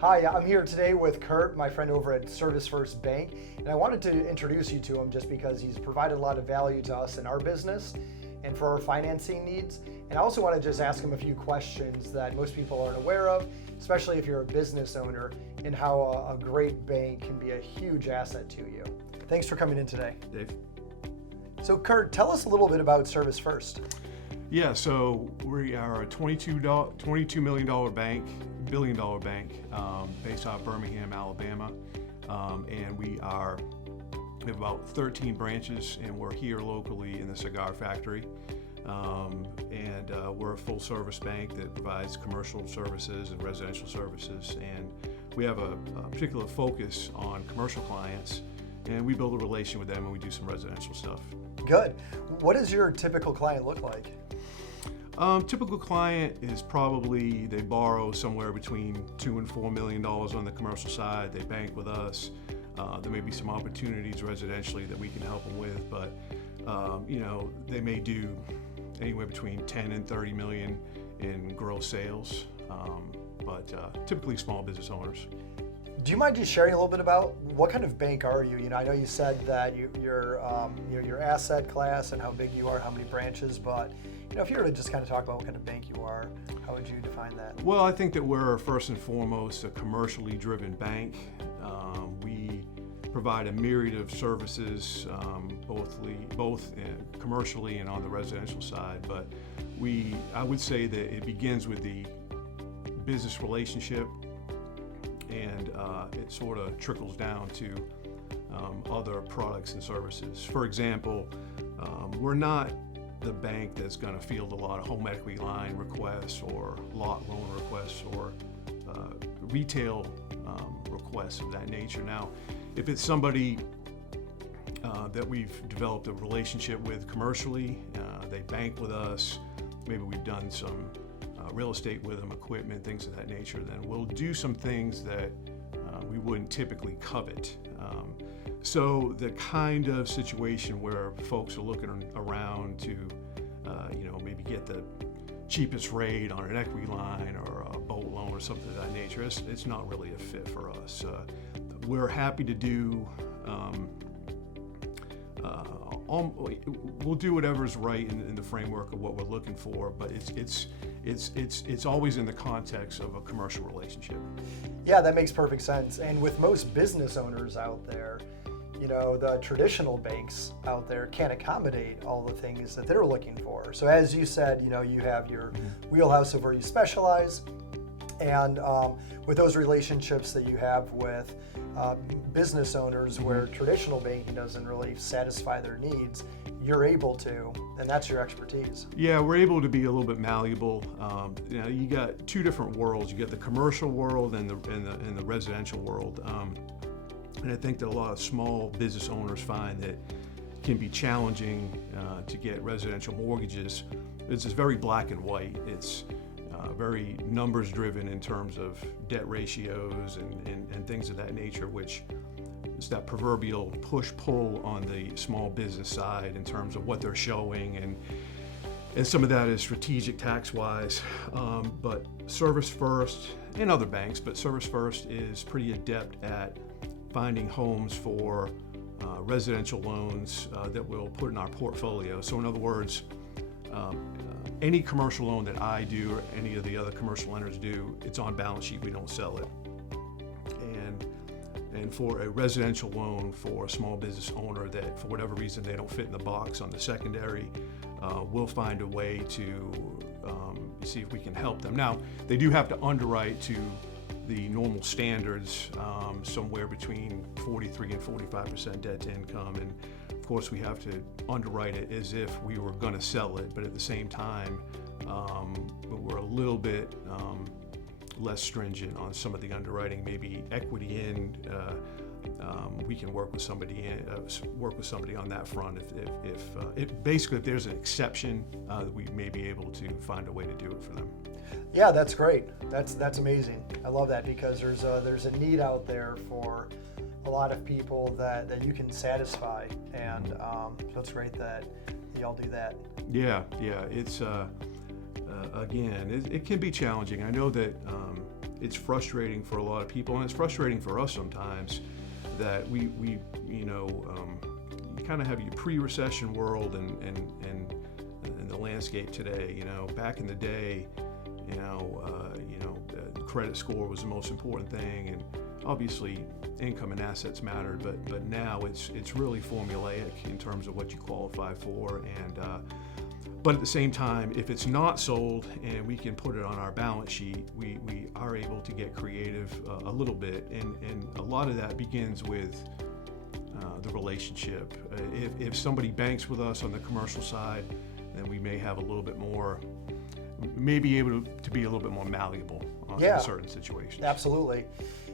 Hi, I'm here today with Kurt, my friend over at ServisFirst's Bank, and I wanted to introduce you to him just because he's provided a lot of value to us in our business and for our financing needs. And I also want to just ask him a few questions that most people aren't aware of, especially if you're a business owner, and how a great bank can be a huge asset to you. Thanks for coming in today. Dave. So Kurt, tell us a little bit about ServisFirst. Yeah, so we are a $22 million bank, billion-dollar bank, based out of Birmingham, Alabama, and we have about 13 branches, and we're here locally in the cigar factory, and we're a full-service bank that provides commercial services and residential services, and we have a particular focus on commercial clients, and we build a relation with them, and we do some residential stuff. Good. What does your typical client look like? Typical client is probably, they borrow somewhere between $2 and $4 million on the commercial side. They bank with us. There may be some opportunities residentially that we can help them with, but they may do anywhere between 10 and 30 million in gross sales, but typically small business owners. Do you mind just sharing a little bit about what kind of bank are you? I know you said that your asset class and how big you are, how many branches, but if you were to just kind of talk about what kind of bank you are, how would you define that? Well, I think that we're first and foremost a commercially driven bank. We provide a myriad of services, both commercially and on the residential side. But I would say that it begins with the business relationship, and it sort of trickles down to other products and services. For example, we're not the bank that's going to field a lot of home equity line requests or lot loan requests or retail requests of that nature. Now, if it's somebody that we've developed a relationship with commercially, they bank with us, maybe we've done some real estate with them, equipment, things of that nature, then we'll do some things that we wouldn't typically covet. So the kind of situation where folks are looking around to, maybe get the cheapest rate on an equity line or a boat loan or something of that nature, it's not really a fit for us. We're happy to do. We'll do whatever's right in the framework of what we're looking for, but it's always in the context of a commercial relationship. Yeah, that makes perfect sense. And with most business owners out there, the traditional banks out there can't accommodate all the things that they're looking for. So as you said, you have your wheelhouse of where you specialize, and with those relationships that you have with business owners where traditional banking doesn't really satisfy their needs, you're able to, and that's your expertise. Yeah, we're able to be a little bit malleable. You got two different worlds. You got the commercial world and the residential world. And I think that a lot of small business owners find that it can be challenging to get residential mortgages. It's just very black and white. It's very numbers driven in terms of debt ratios and things of that nature, which is that proverbial push-pull on the small business side in terms of what they're showing, and some of that is strategic tax-wise. But ServisFirst and other banks, but ServisFirst is pretty adept at finding homes for residential loans that we'll put in our portfolio. So in other words, any commercial loan that I do or any of the other commercial lenders do, it's on balance sheet, we don't sell it. And for a residential loan for a small business owner that for whatever reason they don't fit in the box on the secondary, we'll find a way to see if we can help them. Now, they do have to underwrite to the normal standards, somewhere between 43 and 45% debt to income, and of course we have to underwrite it as if we were going to sell it, but at the same time we're a little bit less stringent on some of the underwriting. Maybe equity in, we can work with somebody on that front. If there's an exception, we may be able to find a way to do it for them. Yeah, that's great. That's amazing. I love that because there's a need out there for a lot of people that you can satisfy, and so it's great that y'all do that. Yeah. It's again, it can be challenging. I know that it's frustrating for a lot of people, and it's frustrating for us sometimes that we you kind of have your pre-recession world and the landscape today. You know, back in the day, credit score was the most important thing, and obviously income and assets mattered, but now it's really formulaic in terms of what you qualify for, and but at the same time, if it's not sold and we can put it on our balance sheet, we are able to get creative a little bit, and a lot of that begins with the relationship. If somebody banks with us on the commercial side, then we may have a little bit more, may be able to be a little bit more malleable in certain situations. Absolutely.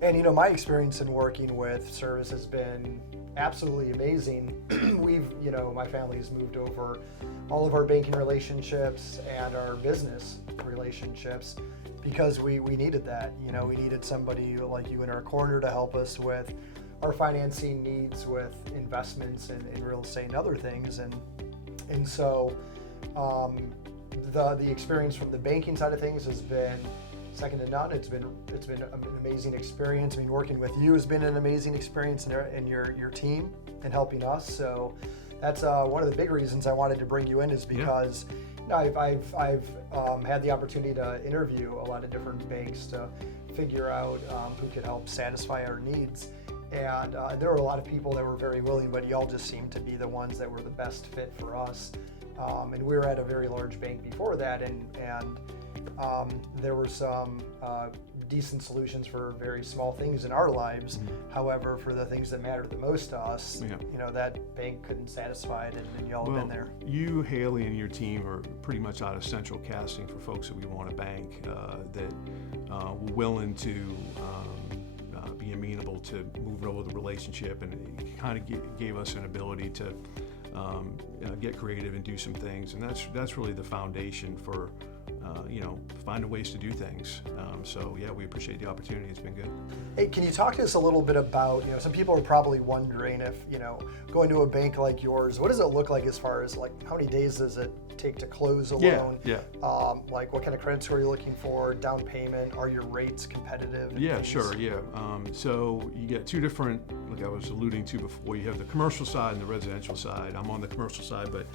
And my experience in working with Service has been absolutely amazing. We've, my family's moved over all of our banking relationships and our business relationships because we needed that. We needed somebody like you in our corner to help us with our financing needs, with investments in real estate and other things. And so the experience from the banking side of things has been second to none. It's been an amazing experience. I mean, working with you has been an amazing experience, and your team and helping us. So that's one of the big reasons I wanted to bring you in, is because I've had the opportunity to interview a lot of different banks to figure out who could help satisfy our needs. And there were a lot of people that were very willing, but y'all just seemed to be the ones that were the best fit for us. And we were at a very large bank before that, and there were some decent solutions for very small things in our lives. Mm-hmm. However, for the things that mattered the most to us, that bank couldn't satisfy it, and y'all have been there. You, Haley, and your team are pretty much out of central casting for folks that we want to bank that were willing to be amenable to moving over the relationship, and it kind of gave us an ability to get creative and do some things, and that's really the foundation for finding ways to do things. So we appreciate the opportunity. It's been good. Hey, can you talk to us a little bit about, some people are probably wondering if, going to a bank like yours, what does it look like as far as how many days does it take to close a loan? What kind of credit score are you looking for, down payment, are your rates competitive? Sure. So you get two different, like I was alluding to before, you have the commercial side and the residential side. I'm on the commercial side, but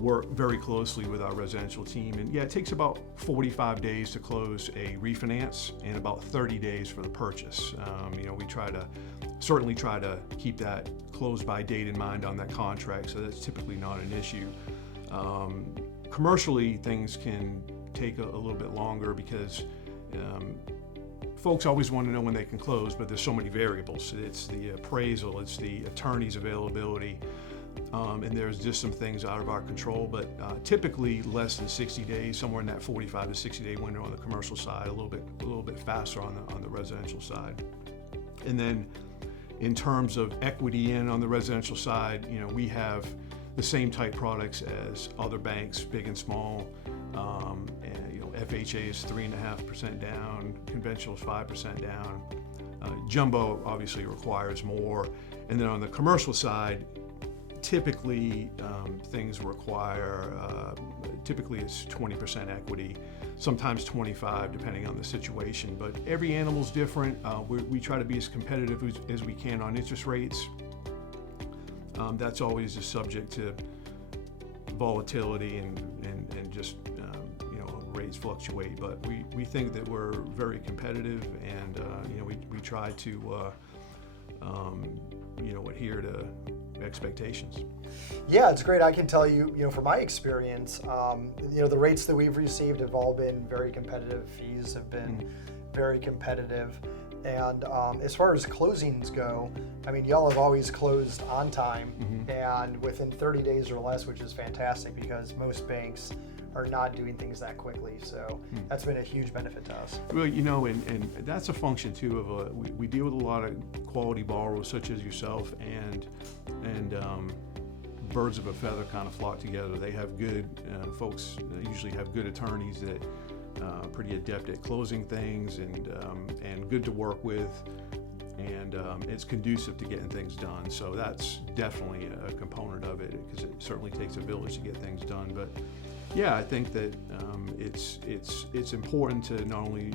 work very closely with our residential team. And it takes about 45 days to close a refinance and about 30 days for the purchase. We certainly try to keep that closed by date in mind on that contract, so that's typically not an issue. Commercially, things can take a little bit longer because folks always want to know when they can close, but there's so many variables. It's the appraisal, it's the attorney's availability, and there's just some things out of our control, but typically less than 60 days, somewhere in that 45 to 60 day window on the commercial side, a little bit faster on the residential side. And then in terms of equity in on the residential side, we have the same type products as other banks, big and small. FHA is 3.5% down, conventional is 5% down. Jumbo obviously requires more. And then on the commercial side, typically things require, typically it's 20% equity, sometimes 25 depending on the situation, but every animal's different. We try to be as competitive as we can on interest rates. That's always subject to volatility and just rates fluctuate, but we think that we're very competitive, and we try to adhere to expectations. Yeah, it's great. I can tell you, from my experience, the rates that we've received have all been very competitive. Fees have been very competitive. And as far as closings go, y'all have always closed on time and within 30 days or less, which is fantastic because most banks are not doing things that quickly. So that's been a huge benefit to us. Well, and that's a function too of we deal with a lot of quality borrowers such as yourself, and birds of a feather kind of flock together. They have good folks, usually have good attorneys that pretty adept at closing things and good to work with, and it's conducive to getting things done. So that's definitely a component of it, because it certainly takes a village to get things done. But I think that it's important to not only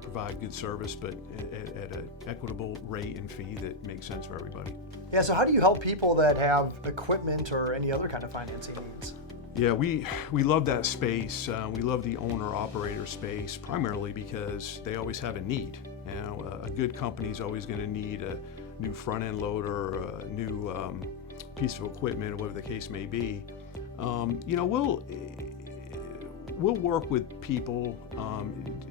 provide good service, but at an equitable rate and fee that makes sense for everybody. Yeah, so how do you help people that have equipment or any other kind of financing needs? Yeah, we love that space. We love the owner-operator space primarily because they always have a need. You know, a good company is always going to need a new front-end loader, a new piece of equipment, or whatever the case may be. You know, we'll work with people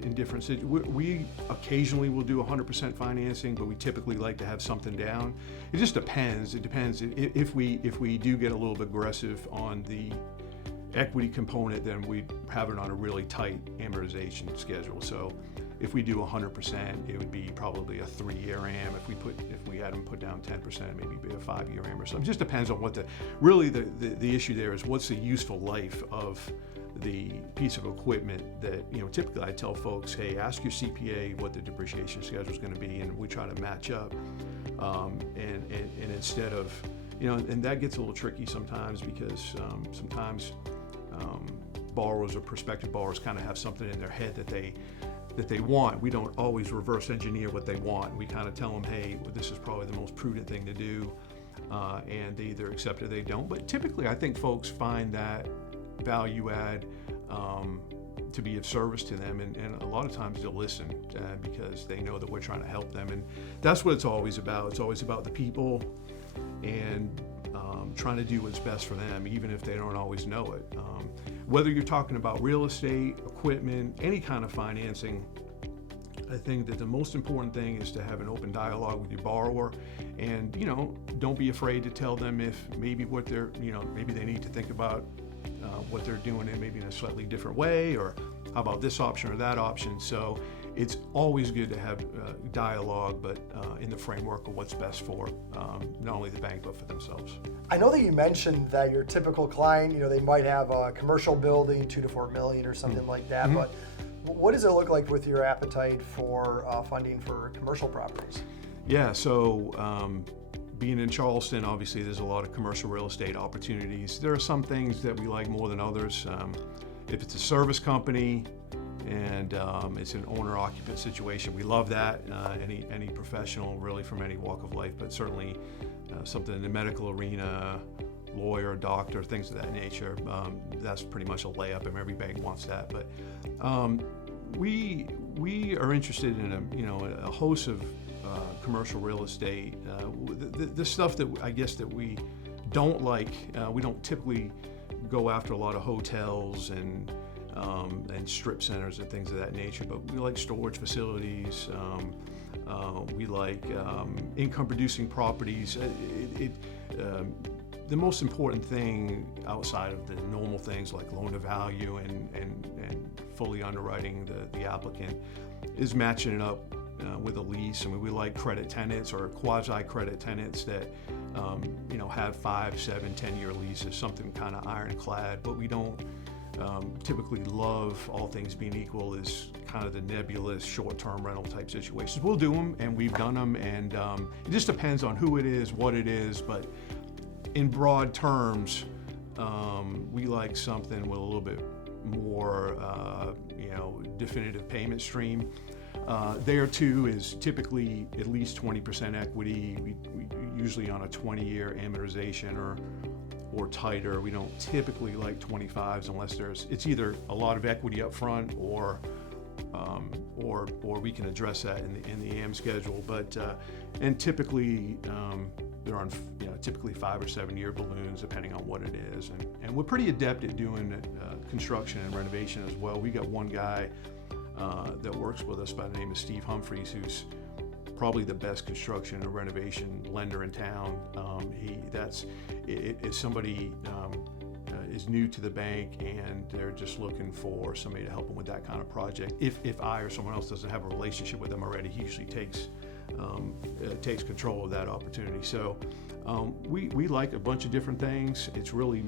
in different situations. We occasionally will do 100% financing, but we typically like to have something down. It just depends. It depends. If we do get a little bit aggressive on the equity component, then we have it on a really tight amortization schedule. So if we do 100%, it would be probably a 3-year am. If we had them put down 10%, maybe be a 5-year am or something. It just depends on what the issue there is. What's the useful life of the piece of equipment that, you know, typically I tell folks, hey, ask your CPA what the depreciation schedule is going to be, and we try to match up. And instead of, you know, and that gets a little tricky sometimes because sometimes borrowers or prospective borrowers kind of have something in their head that they want. We don't always reverse engineer what they want. We kind of tell them, hey, well, this is probably the most prudent thing to do, and they either accept it or they don't. But typically, I think folks find that value add to be of service to them, and a lot of times they'll listen because they know that we're trying to help them, and that's what it's always about. It's always about the people and trying to do what's best for them, even if they don't always know it. Whether you're talking about real estate, equipment, any kind of financing, I think that the most important thing is to have an open dialogue with your borrower, and, you know, don't be afraid to tell them if maybe what they're, you know, maybe they need to think about what they're doing in maybe in a slightly different way, or how about this option or that option. So it's always good to have dialogue, but in the framework of what's best for not only the bank but for themselves. I know that you mentioned that your typical client, you know, they might have a commercial building, 2 to 4 million or something like that, but what does it look like with your appetite for funding for commercial properties? Yeah, so being in Charleston, obviously there's a lot of commercial real estate opportunities. There are some things that we like more than others. If it's a service company and it's an owner-occupant situation, we love that. Any professional, really, from any walk of life, but certainly something in the medical arena, lawyer, doctor, things of that nature. That's pretty much a layup, and every bank wants that. But we are interested in a host of commercial real estate. The stuff that I guess that we don't like, we don't typically go after a lot of hotels and strip centers and things of that nature, but we like storage facilities. We like income-producing properties. The most important thing outside of the normal things like loan-to-value and fully underwriting the applicant is matching it up with a lease. I mean, we like credit tenants or quasi-credit tenants that have 5, 7, 10-year leases, something kind of ironclad. But we don't typically love, all things being equal, is kind of the nebulous short-term rental type situations. We'll do them, and we've done them, and it just depends on who it is, what it is. But in broad terms, we like something with a little bit more, definitive payment stream. There too is typically at least 20% equity. We usually on a 20-year amortization or tighter. We don't typically like 25s unless it's either a lot of equity up front or we can address that in the AM schedule. But and typically they're on typically 5 or 7 year balloons depending on what it is. And we're pretty adept at doing construction and renovation as well. We got one guy that works with us by the name of Steve Humphreys, who's probably the best construction and renovation lender in town. If somebody is new to the bank and they're just looking for somebody to help them with that kind of project, if I or someone else doesn't have a relationship with them already, he usually takes control of that opportunity. So we like a bunch of different things. It's really,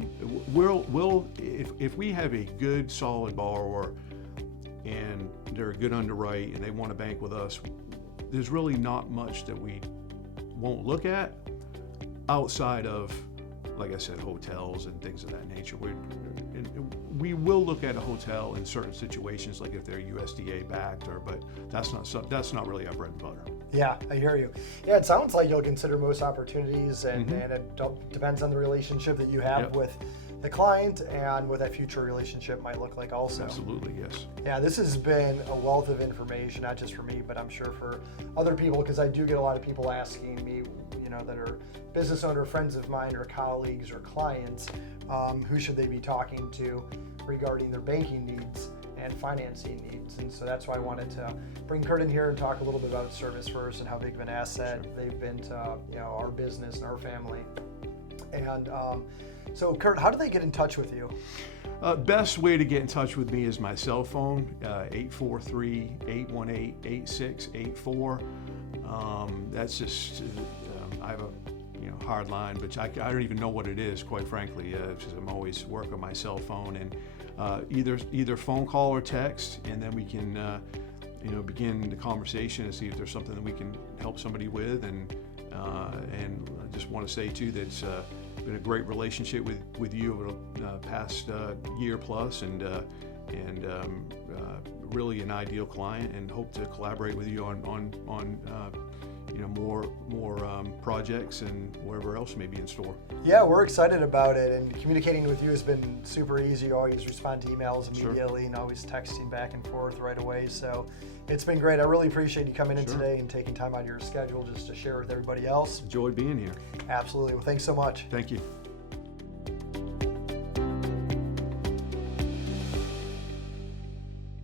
if we have a good solid borrower and they're a good underwrite and they want to bank with us, there's really not much that we won't look at outside of like I said, hotels and things of that nature. We will look at a hotel in certain situations, like if they're USDA backed, but that's not really our bread and butter. Yeah, I hear you. Yeah, it sounds like you'll consider most opportunities, and it depends on the relationship that you have with the client and what that future relationship might look like also. Absolutely, yes. Yeah, this has been a wealth of information, not just for me, but I'm sure for other people, because I do get a lot of people asking me, that are business owner friends of mine or colleagues or clients, who should they be talking to regarding their banking needs and financing needs. And so that's why I wanted to bring Kurt in here and talk a little bit about ServisFirst and how big of an asset they've been to our business and our family. And so Kurt, how do they get in touch with you? Best way to get in touch with me is my cell phone, 843-818-8684. That's just, I have a hard line, but I don't even know what it is, quite frankly, because I'm always working on my cell phone, and either phone call or text, and then we can begin the conversation and see if there's something that we can help somebody with. And I just want to say too that it's been a great relationship with you over the past year plus, and really an ideal client, and hope to collaborate with you on more projects and whatever else may be in store. Yeah, we're excited about it, and communicating with you has been super easy. You always respond to emails immediately and always texting back and forth right away. So it's been great. I really appreciate you coming in today and taking time out of your schedule just to share with everybody else. Enjoyed being here. Absolutely. Well, thanks so much. Thank you.